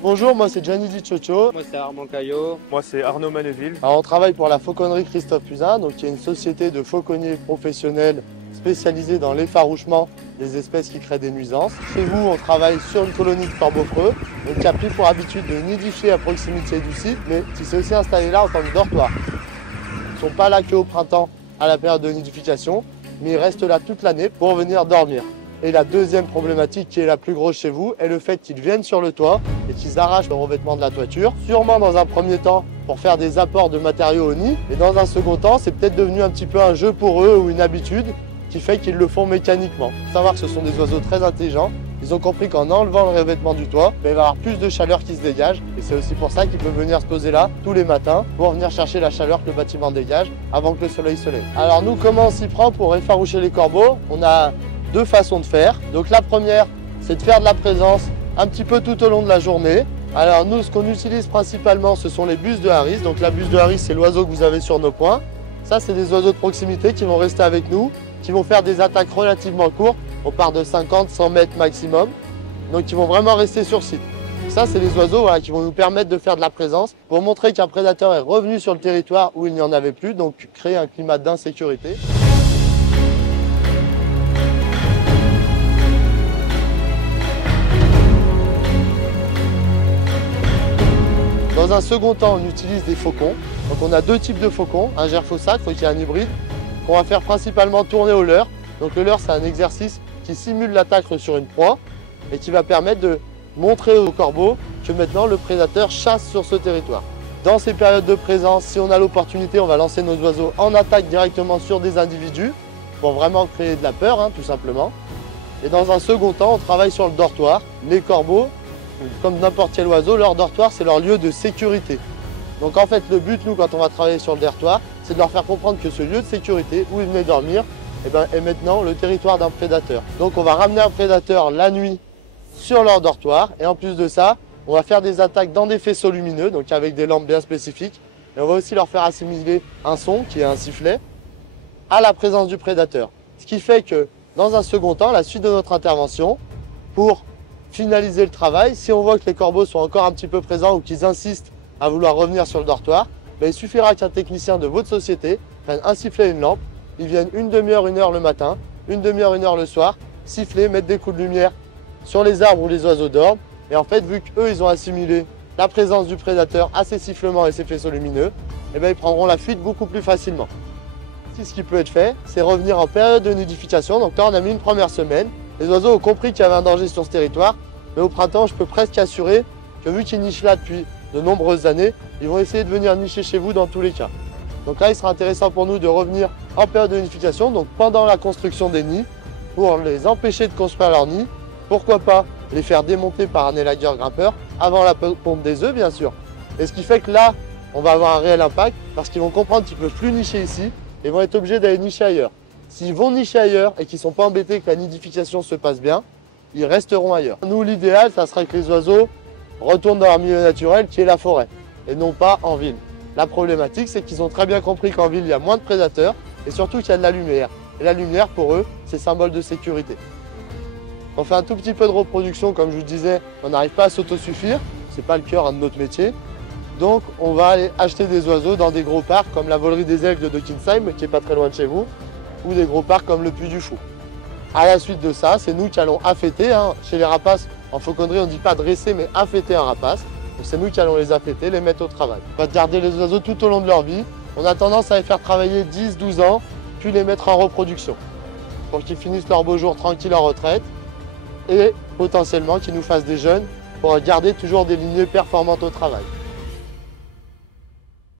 Bonjour, moi c'est Gianni Di Ciocio. Moi c'est Armand Caillot. Moi c'est Arnaud Manéville. Alors, on travaille pour la Fauconnerie Christophe Puzin, donc qui est une société de fauconniers professionnels spécialisée dans l'effarouchement des espèces qui créent des nuisances. Chez vous, on travaille sur une colonie de corbeaux-freux, donc qui a pris pour habitude de nidifier à proximité du site, mais qui s'est aussi installé là en tant que dortoir. Ils ne sont pas là qu'au printemps, à la période de nidification, mais ils restent là toute l'année pour venir dormir. Et la deuxième problématique qui est la plus grosse chez vous est le fait qu'ils viennent sur le toit et qu'ils arrachent le revêtement de la toiture, sûrement dans un premier temps pour faire des apports de matériaux au nid, et dans un second temps, c'est peut-être devenu un petit peu un jeu pour eux ou une habitude qui fait qu'ils le font mécaniquement. Il faut savoir que ce sont des oiseaux très intelligents. Ils ont compris qu'en enlevant le revêtement du toit, il va y avoir plus de chaleur qui se dégage, et c'est aussi pour ça qu'ils peuvent venir se poser là tous les matins pour venir chercher la chaleur que le bâtiment dégage avant que le soleil se lève. Alors nous, comment on s'y prend pour effaroucher les corbeaux? On a deux façons de faire. Donc la première, c'est de faire de la présence un petit peu tout au long de la journée. Alors nous, ce qu'on utilise principalement, ce sont les bus de Harris. Donc la buse de Harris, c'est l'oiseau que vous avez sur nos points. Ça, c'est des oiseaux de proximité qui vont rester avec nous, qui vont faire des attaques relativement courtes. On part de 50-100 mètres maximum. Donc ils vont vraiment rester sur site. Ça, c'est les oiseaux qui vont nous permettre de faire de la présence pour montrer qu'un prédateur est revenu sur le territoire où il n'y en avait plus, donc créer un climat d'insécurité. Dans un second temps, on utilise des faucons. Donc on a deux types de faucons, un gerfaussac, faut qu'il y ait un hybride, qu'on va faire principalement tourner au leurre. Donc le leurre, c'est un exercice qui simule l'attaque sur une proie et qui va permettre de montrer aux corbeaux que maintenant le prédateur chasse sur ce territoire. Dans ces périodes de présence, si on a l'opportunité, on va lancer nos oiseaux en attaque directement sur des individus pour vraiment créer de la peur, tout simplement. Et dans un second temps, on travaille sur le dortoir. Les corbeaux, comme n'importe quel oiseau, leur dortoir, c'est leur lieu de sécurité. Donc en fait, le but, nous, quand on va travailler sur le dortoir, c'est de leur faire comprendre que ce lieu de sécurité, où ils venaient dormir, est maintenant le territoire d'un prédateur. Donc on va ramener un prédateur la nuit sur leur dortoir, et en plus de ça, on va faire des attaques dans des faisceaux lumineux, donc avec des lampes bien spécifiques, et on va aussi leur faire assimiler un son, qui est un sifflet, à la présence du prédateur. Ce qui fait que, dans un second temps, la suite de notre intervention, pour finaliser le travail, si on voit que les corbeaux sont encore un petit peu présents ou qu'ils insistent à vouloir revenir sur le dortoir, il suffira qu'un technicien de votre société prenne un sifflet et une lampe, ils viennent une demi-heure, une heure le matin, une demi-heure, une heure le soir, siffler, mettre des coups de lumière sur les arbres où les oiseaux dorment, et en fait, vu qu'eux, ils ont assimilé la présence du prédateur à ces sifflements et ces faisceaux lumineux, ils prendront la fuite beaucoup plus facilement. Ce qui peut être fait, c'est revenir en période de nidification. Donc là, on a mis une première semaine. Les oiseaux ont compris qu'il y avait un danger sur ce territoire, mais au printemps, je peux presque assurer que vu qu'ils nichent là depuis de nombreuses années, ils vont essayer de venir nicher chez vous dans tous les cas. Donc là, il sera intéressant pour nous de revenir en période de nidification, donc pendant la construction des nids, pour les empêcher de construire leur nid. Pourquoi pas les faire démonter par un élagueur grimpeur avant la ponte des œufs, bien sûr. Et ce qui fait que là, on va avoir un réel impact parce qu'ils vont comprendre qu'ils ne peuvent plus nicher ici et vont être obligés d'aller nicher ailleurs. S'ils vont nicher ailleurs et qu'ils ne sont pas embêtés que la nidification se passe bien, ils resteront ailleurs. Nous, l'idéal, ça serait que les oiseaux retournent dans leur milieu naturel qui est la forêt et non pas en ville. La problématique, c'est qu'ils ont très bien compris qu'en ville, il y a moins de prédateurs et surtout qu'il y a de la lumière. Et la lumière, pour eux, c'est symbole de sécurité. On fait un tout petit peu de reproduction, comme je vous disais, on n'arrive pas à s'autosuffire, c'est pas le cœur de notre métier. Donc on va aller acheter des oiseaux dans des gros parcs comme la volerie des Elfes de Dockinsheim, qui est pas très loin de chez vous, ou des gros parcs comme le Puy du Fou. À la suite de ça, c'est nous qui allons affêter. Chez les rapaces, en fauconnerie, on ne dit pas dresser, mais affêter un rapace. Donc c'est nous qui allons les affêter, les mettre au travail. On va garder les oiseaux tout au long de leur vie. On a tendance à les faire travailler 10-12 ans, puis les mettre en reproduction, pour qu'ils finissent leur beau jour tranquille en retraite, et potentiellement qu'ils nous fassent des jeunes pour garder toujours des lignées performantes au travail.